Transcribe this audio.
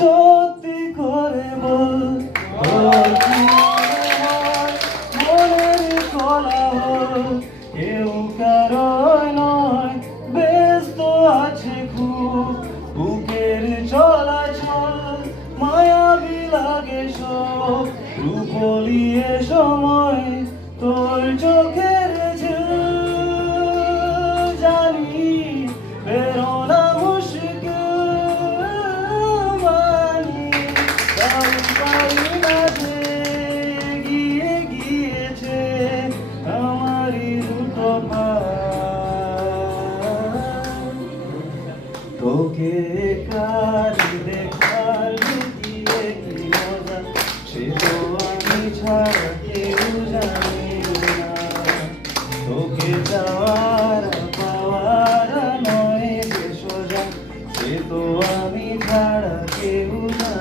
সত্যি করে বল তোর কি মনে হয় মনের কোলাহল কেউ কারোর নয় ব্যস্ত আছে খুব বুকের চলাচল মায়াবী লাগে সব রূপলিয়ে সময় তোর চোখের ঝিল জানি বেরোনা মুশকিল মানি তাই না যে গিয়ে গিয়েছে আমারই দুটো পা তোকে কার দেখার লুকিয়ে কি মজা সে তো আমি ছাড়া কেউ জানে না তোকে যাওয়ার পাওয়ার নয় যে সোজা সে তো আমি ছাড়া কেউ জানে